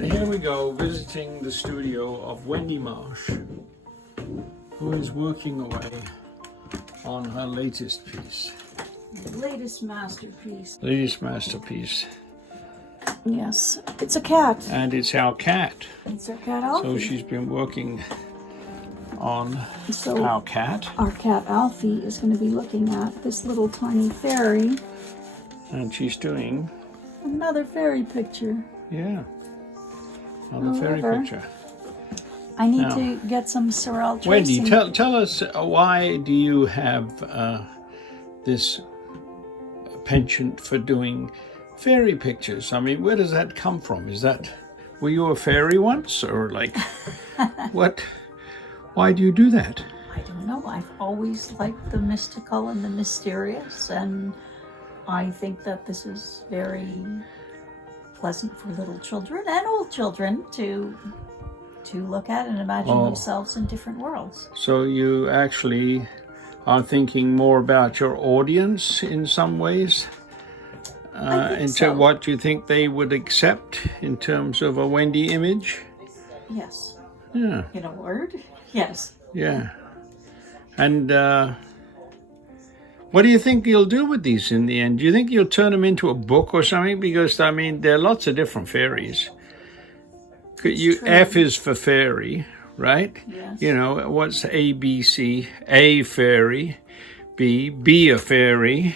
And here we go, visiting the studio of Wendy Marsh, who is working away on her latest piece. Latest masterpiece. Latest masterpiece. Yes, it's a cat. And it's our cat. It's our cat Alfie. So she's been working on our cat. Our cat Alfie is going to be looking at this little tiny fairy. And she's doing another fairy picture. Yeah. Another fairy picture. I need to get some Sorrel tracing. Wendy, tell us, why do you have this penchant for doing fairy pictures? I mean, where does that come from? Were you a fairy once, or like, what? Why do you do that? I don't know. I've always liked the mystical and the mysterious, and I think that this is very pleasant for little children and old children to look at and imagine themselves in different worlds. So you actually are thinking more about your audience in some ways, into what you think they would accept in terms of a Wendy image? Yes. Yeah. In a word? Yes. Yeah. And what do you think you'll do with these in the end? Do you think you'll turn them into a book or something? Because, I mean, there are lots of different fairies. F is for fairy, right? Yes. You know, what's A, B, C? A, fairy. B, a fairy.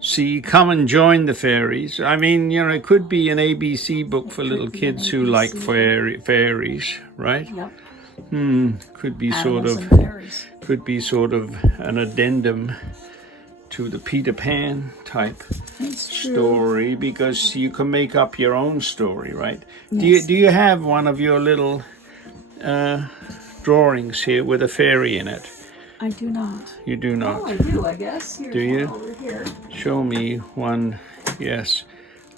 C, come and join the fairies. I mean, you know, it could be an ABC book for little kids who like fairies, right? Yep. Could be Animals sort of an addendum to the Peter Pan type story, because you can make up your own story, right? Yes. Do you have one of your little drawings here with a fairy in it? I do not. You do not? Oh, I do, I guess. Here's do you? One over here. Show me one. Yes.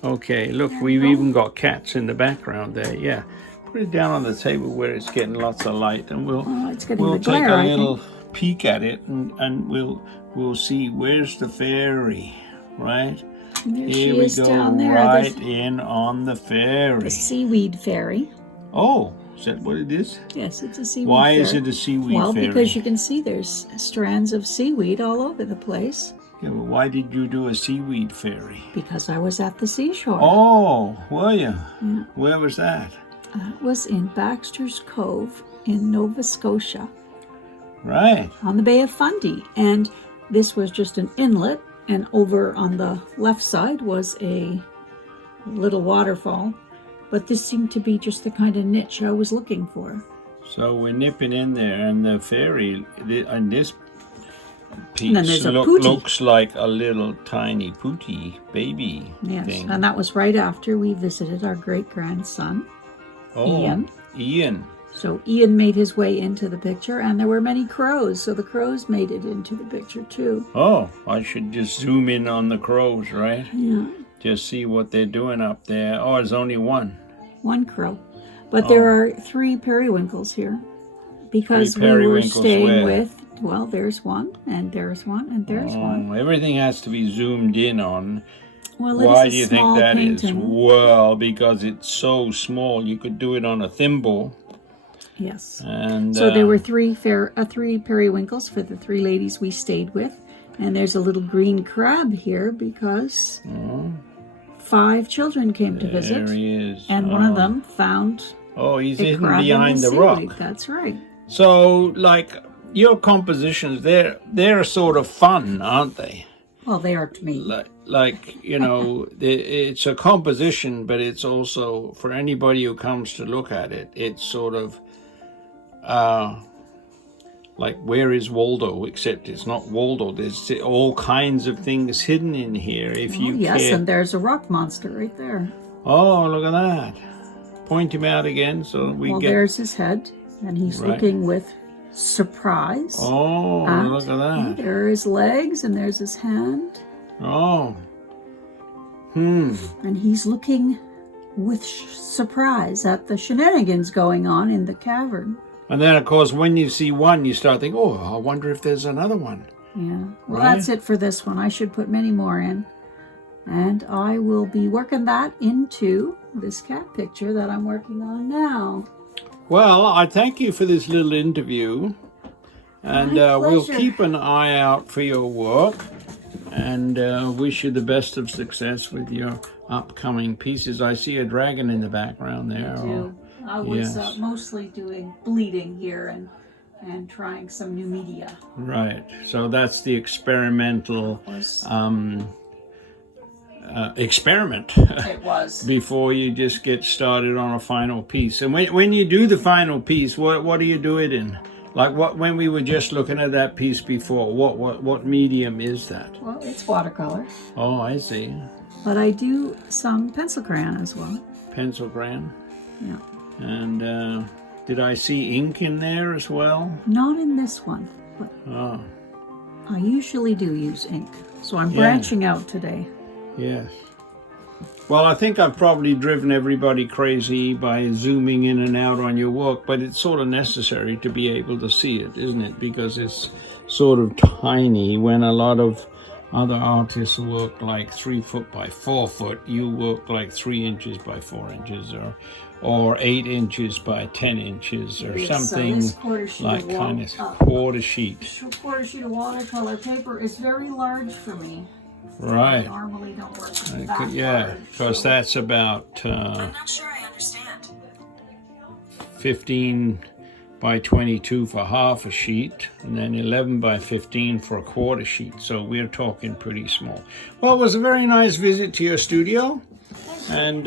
Okay, look, we've even got cats in the background there. Yeah. Put it down on the table where it's getting lots of light, and we'll take a little peek at it, and we'll see where's the fairy, right? Here we go, down there. Right in on the fairy. The seaweed fairy. Oh, is that what it is? Yes, it's a seaweed Why fairy. is it a seaweed fairy? Well, because you can see there's strands of seaweed all over the place. Yeah, but why did you do a seaweed fairy? Because I was at the seashore. Oh, were you? Yeah. Where was that? It was in Baxter's Cove in Nova Scotia. Right. On the Bay of Fundy. And this was just an inlet, and over on the left side was a little waterfall. But this seemed to be just the kind of niche I was looking for. So we're nipping in there, and the fairy, and this piece looks like a little tiny pooty baby thing. And that was right after we visited our great-grandson, Ian. So Ian made his way into the picture, and there were many crows, so the crows made it into the picture too. Oh, I should just zoom in on the crows, right? Yeah. Just see what they're doing up there. Oh, there's only one. One crow. But there are 3 periwinkles here, because we were staying with, well, there's one, and there's one, and there's one. Everything has to be zoomed in on. Well, why do you think that is? Well, because it's so small, you could do it on a thimble. Yes. And so there were 3 periwinkles for the 3 ladies we stayed with, and there's a little green crab here because 5 children came to visit. There he is. And one of them found he's hidden behind the rock. That's right. So, like, your compositions, they're sort of fun, aren't they? Well, they are to me. Like you know, it's a composition, but it's also, for anybody who comes to look at it, it's sort of like, where is Waldo? Except it's not Waldo. There's all kinds of things hidden in here. Yes, and there's a rock monster right there. Oh, look at that. Point him out again so we get... there's his head, and he's looking with surprise. Oh, look at that. There are his legs, and there's his hand. Oh. And he's looking with surprise at the shenanigans going on in the cavern. And then, of course, when you see one, you start thinking, oh, I wonder if there's another one. Yeah. Well, that's it for this one. I should put many more in. And I will be working that into this cat picture that I'm working on now. Well, I thank you for this little interview. And we'll keep an eye out for your work. And wish you the best of success with your upcoming pieces. I see a dragon in the background there. I do. I was mostly doing bleeding here and trying some new media. Right. So that's the experimental experiment. It was. Before you just get started on a final piece. And when you do the final piece, what do you do it in? Like when we were just looking at that piece before, what medium is that? Well, it's watercolor. Oh, I see. But I do some pencil crayon as well. Pencil crayon? Yeah. And did I see ink in there as well? Not in this one, but I usually do use ink. So I'm branching out today. Yes. Well, I think I've probably driven everybody crazy by zooming in and out on your work, but it's sort of necessary to be able to see it, isn't it? Because it's sort of tiny. When a lot of other artists work like 3 foot by 4 foot, you work like 3 inches by 4 inches, or 8 inches by 10 inches, or something like kind of quarter sheet. Quarter sheet of watercolor paper is very large for me. Right. I normally don't work with that large, because that's about I'm not sure I understand. 15 by 22 for half a sheet, and then 11 by 15 for a quarter sheet. So we're talking pretty small. Well, it was a very nice visit to your studio. And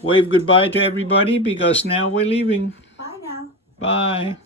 wave goodbye to everybody because now we're leaving. Bye now. Bye.